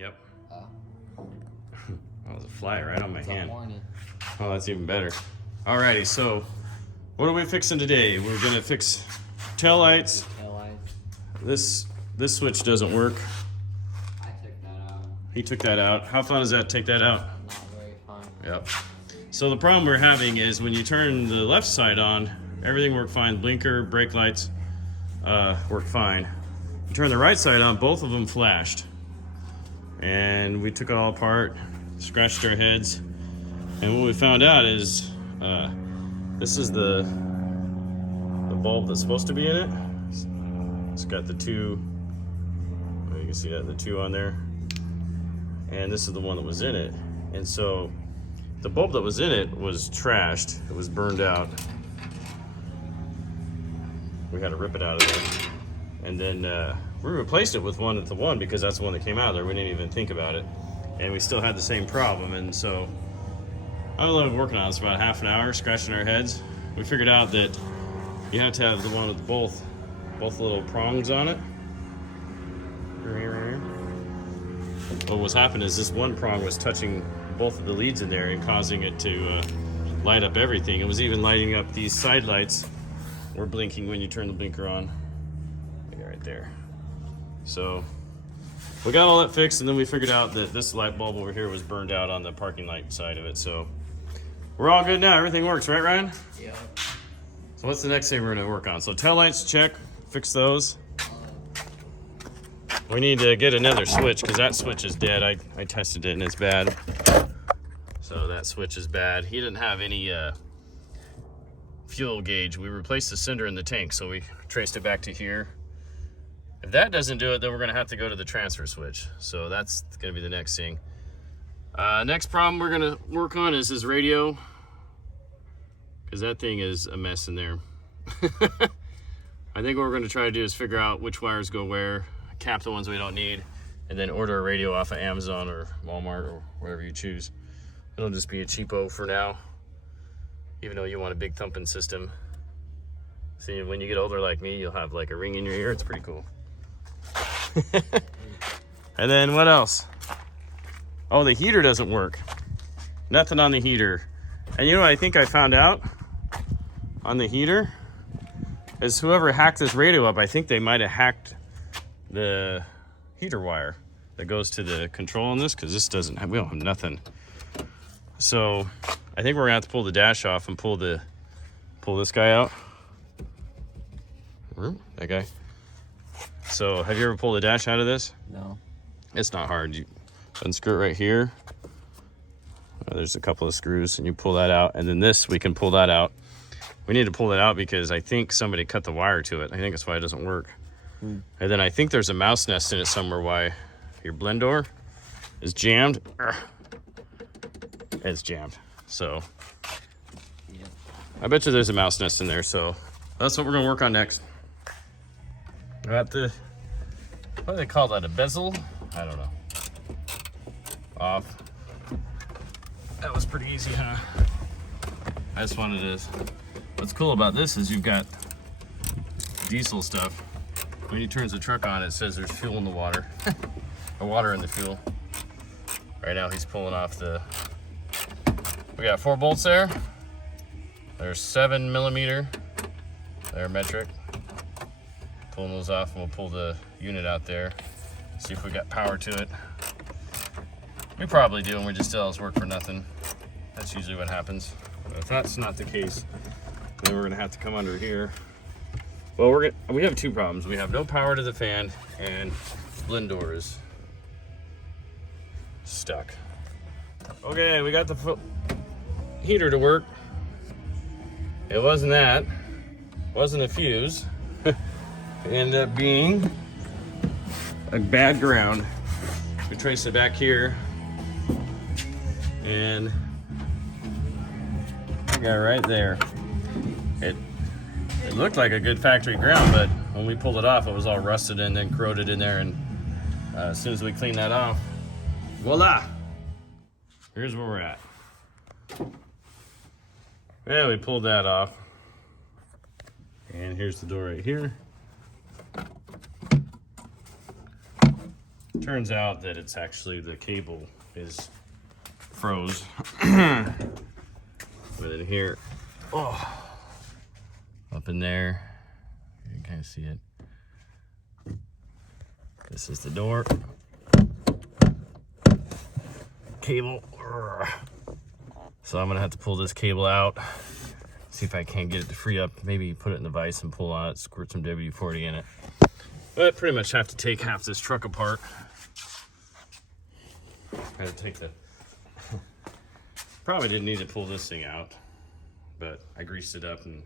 Yep. That was a fly right on my hand. Warning. Oh, that's even better. Alrighty, so what are we fixing today? We're gonna fix taillights. This switch doesn't work. I took that out. He took that out. How fun is that to take that out? Not very fun. Yep. So the problem we're having is when you turn the left side on, everything worked fine. Blinker, brake lights work fine. You turn the right side on, both of them flashed. And we took it all apart, scratched our heads, and what we found out is this is the bulb that's supposed to be in it. It's got the two, you can see that, the two on there. And this is the one that was in it. And so the bulb that was in it was trashed. It was burned out. We had to rip it out of there. And then we replaced it with one at the one because that's the one that came out of there. We didn't even think about it. And we still had the same problem. And so I was working on this about half an hour, scratching our heads. We figured out that you have to have the one with both little prongs on it. What was happening is this one prong was touching both of the leads in there and causing it to light up everything. It was even lighting up these side lights. Were blinking when you turn the blinker on. Look right there. So we got all that fixed, and then we figured out that this light bulb over here was burned out on the parking light side of it. So we're all good now. Everything works, right, Ryan? Yeah. So what's the next thing we're gonna work on? So taillights, check, fix those. We need to get another switch because that switch is dead. I tested it and it's bad. So that switch is bad. He didn't have any fuel gauge. We replaced the cinder in the tank, so we traced it back to here. If that doesn't do it, then we're gonna have to go to the transfer switch. So that's gonna be the next thing. Next problem we're gonna work on is his radio, because that thing is a mess in there. I think what we're gonna try to do is figure out which wires go where, cap the ones we don't need, and then order a radio off of Amazon or Walmart or wherever you choose. It'll just be a cheapo for now, even though you want a big thumping system. See, when you get older like me, you'll have like a ring in your ear. It's pretty cool. And then what else? Oh, the heater doesn't work. Nothing on the heater. And you know what I think I found out on the heater is whoever hacked this radio up, I think they might have hacked the heater wire that goes to the control on this, because this doesn't have, we don't have nothing. So I think we're gonna have to pull the dash off and pull this guy out. That guy. So have you ever pulled the dash out of this? No. It's not hard. You unscrew it right here. There's a couple of screws and you pull that out, and then this, we can pull that out. We need to pull that out because I think somebody cut the wire to it. I think that's why it doesn't work. And then I think there's a mouse nest in it somewhere, why your blend door is jammed. It's jammed. So Yeah. I bet you there's a mouse nest in there. So that's what we're gonna work on next. Got the, what do they call that, a bezel? I don't know. Off. That was pretty easy, huh? That's one it is. What's cool about this is you've got diesel stuff. When he turns the truck on, it says there's fuel in the water. Or water in the fuel. Right now he's pulling off the, we got 4 bolts there. There's 7mm. They're metric. Pulling those off, and we'll pull the unit out there. See if we got power to it. We probably do, and we just tell us work for nothing. That's usually what happens. But if that's not the case, then we're gonna have to come under here. Well, we have 2 problems. We have no power to the fan, and blend door is stuck. Okay, we got the heater to work. It wasn't that. Wasn't a fuse. It ended up being a bad ground. We traced it back here, and I got it right there. It looked like a good factory ground, but when we pulled it off, it was all rusted and then corroded in there. And as soon as we cleaned that off, voila! Here's where we're at. Yeah, we pulled that off. And here's the door right here. Turns out that it's actually the cable is froze. But in here, oh, up in there, you can kind of see it. This is the door. Cable. So I'm gonna have to pull this cable out, see if I can't get it to free up, maybe put it in the vise and pull on it, squirt some WD-40 in it. But pretty much have to take half this truck apart. Gotta take the, probably didn't need to pull this thing out, but I greased it up and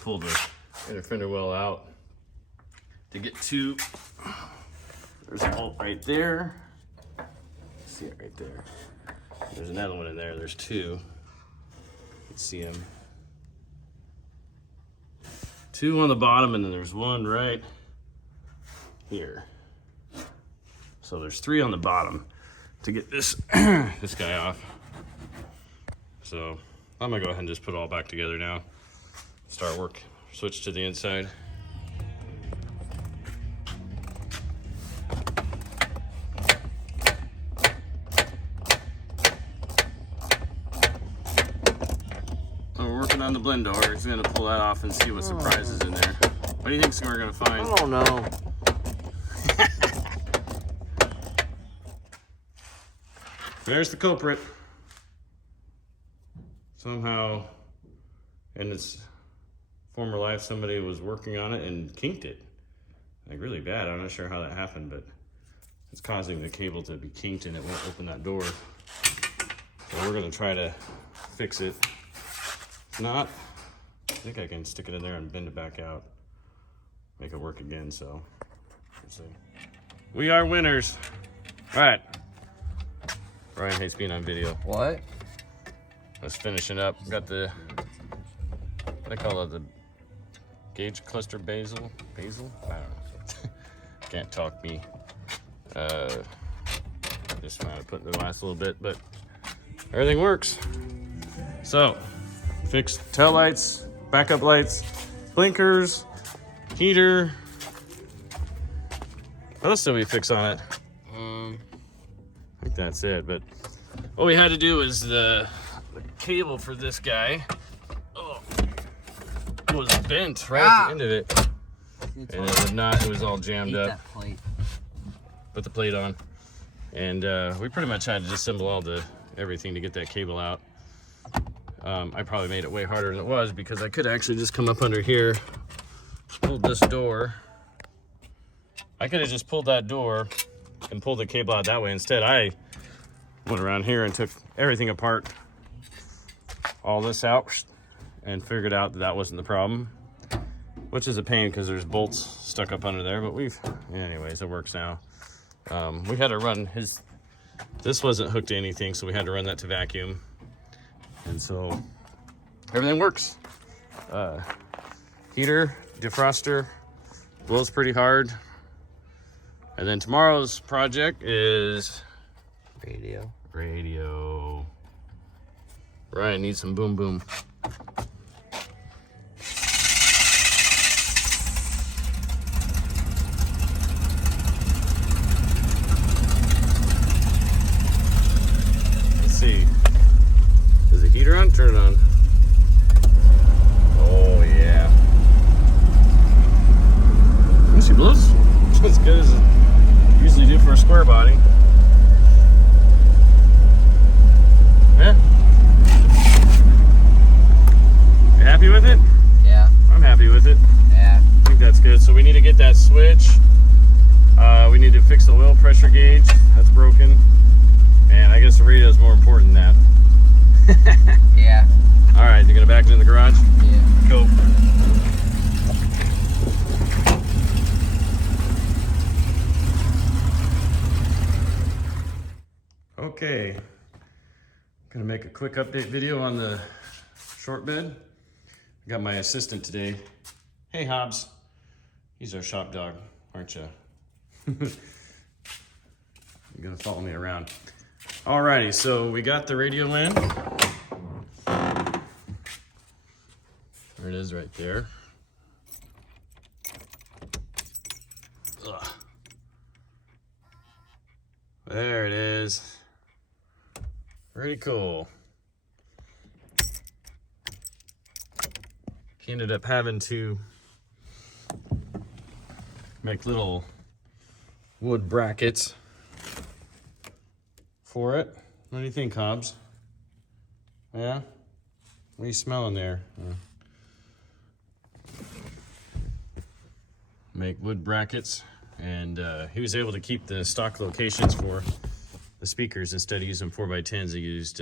pulled the inner fender well out to get to, there's a bolt right there. See it right there. There's another one in there, there's two. You can see them. Two on the bottom, and then there's one right here. So there's three on the bottom to get this this guy off. So I'm gonna go ahead and just put it all back together now. Start work, switch to the inside. We're working on the blend door. He's gonna pull that off and see what surprises in there. What do you think we're gonna find? I don't know. There's the culprit. Somehow, in its former life, somebody was working on it and kinked it. Like really bad. I'm not sure how that happened, but it's causing the cable to be kinked and it won't open that door. So we're gonna try to fix it. If not, I think I can stick it in there and bend it back out. Make it work again, so let's see. We are winners. All right. Brian hates being on video. What? Let's finish it up. Got the, what do they call it? The gauge cluster basil? Basil? I don't know. Can't talk me. Just trying to put in the last little bit, but everything works. So, fixed tail lights, backup lights, blinkers, heater. What else did we fix on it? I think that's it, but what we had to do is the cable for this guy was bent right at the end of it. And it would not, it was all jammed up. That plate. Put the plate on. And we pretty much had to disassemble all the everything to get that cable out. I probably made it way harder than it was because I could actually just come up under here, pulled this door. I could have just pulled that door and pulled the cable out that way. Instead, I went around here and took everything apart, all this out, and figured out that that wasn't the problem, which is a pain because there's bolts stuck up under there, but anyways, it works now. We had to run this wasn't hooked to anything, so we had to run that to vacuum. And so everything works. Heater, defroster, blows pretty hard. And then tomorrow's project is radio. Ryan needs some boom boom. Let's see. Is the heater on? Turn it on. Oh yeah. Let's see, blows as good as it usually do for a square body. Yeah. You happy with it? Yeah. I'm happy with it. Yeah. I think that's good. So we need to get that switch. We need to fix the oil pressure gauge. That's broken. And I guess the radio is more important than that. Yeah. All right, you're gonna back it in the garage? Yeah. Cool. Okay, gonna make a quick update video on the short bed. I got my assistant today. Hey Hobbs, he's our shop dog, aren't you? You're gonna follow me around. Alrighty, so we got the radio in. There it is right there. Ugh. There it is. Pretty cool. He ended up having to make little wood brackets for it. What do you think, Hobbs? Yeah? What are you smelling there? Make wood brackets, and he was able to keep the stock locations for the speakers. Instead of using 4x10s, he used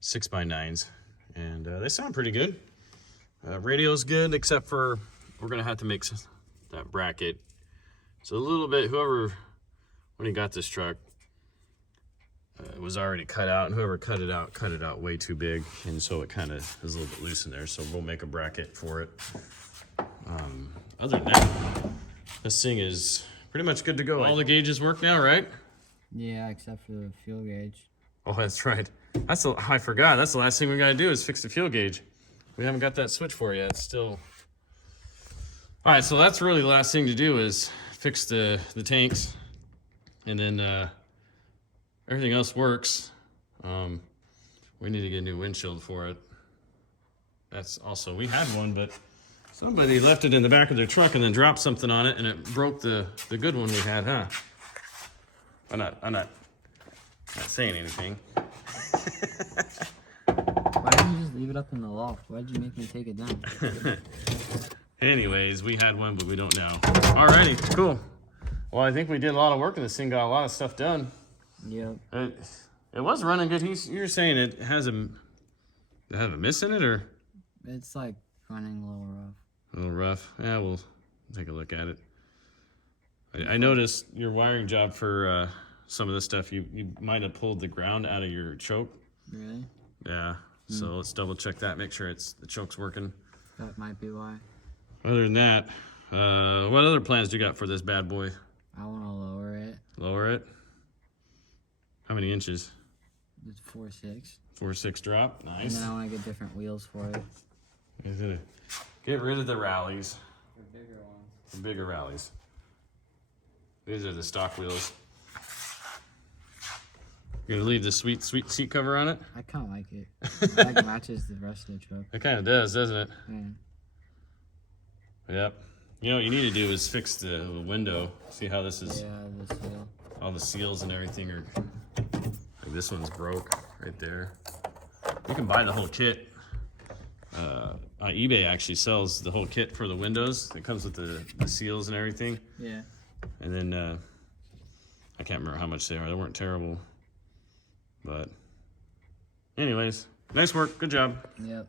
6x9s, and they sound pretty good. Radio's good, except for we're gonna have to make that bracket. So a little bit, whoever, when he got this truck, it was already cut out, and whoever cut it out way too big, and so it kind of is a little bit loose in there. So we'll make a bracket for it. Other than that, this thing is pretty much good to go. All the gauges work now, right? Yeah, except for the fuel gauge. Oh, that's right. I forgot. That's the last thing we gotta do is fix the fuel gauge. We haven't got that switch for yet. It's still. All right, so that's really the last thing to do is fix the tanks, and then everything else works. We need to get a new windshield for it. That's also, we had one, but somebody left it in the back of their truck and then dropped something on it, and it broke the good one we had, huh? I'm not saying anything. Why didn't you just leave it up in the loft? Why'd you make me take it down? Anyways, we had one, but we don't now. Alrighty, cool. Well, I think we did a lot of work in this thing, got a lot of stuff done. Yep. It was running good. You're saying it has a miss in it, or? It's like running a little rough. A little rough. Yeah, we'll take a look at it. I noticed your wiring job for some of this stuff, you might have pulled the ground out of your choke. Really? Yeah. So let's double check that, make sure the choke's working. That might be why. Other than that, what other plans do you got for this bad boy? I want to lower it. Lower it? How many inches? It's 4.6. 4.6 drop. Nice. And then I want to get different wheels for it. Get rid of the rallies. For bigger ones. The bigger rallies. These are the stock wheels. You're gonna leave the sweet seat cover on it? I kind of like it. It like matches the rest of the truck. It kind of does, doesn't it? Yeah. Yep. You know what you need to do is fix the window. See how this is? Yeah, the seal. All the seals and everything are. Like this one's broke right there. You can buy the whole kit. eBay actually sells the whole kit for the windows. It comes with the seals and everything. Yeah. And then I can't remember how much they are. They weren't terrible. But anyways, nice work. Good job. Yep.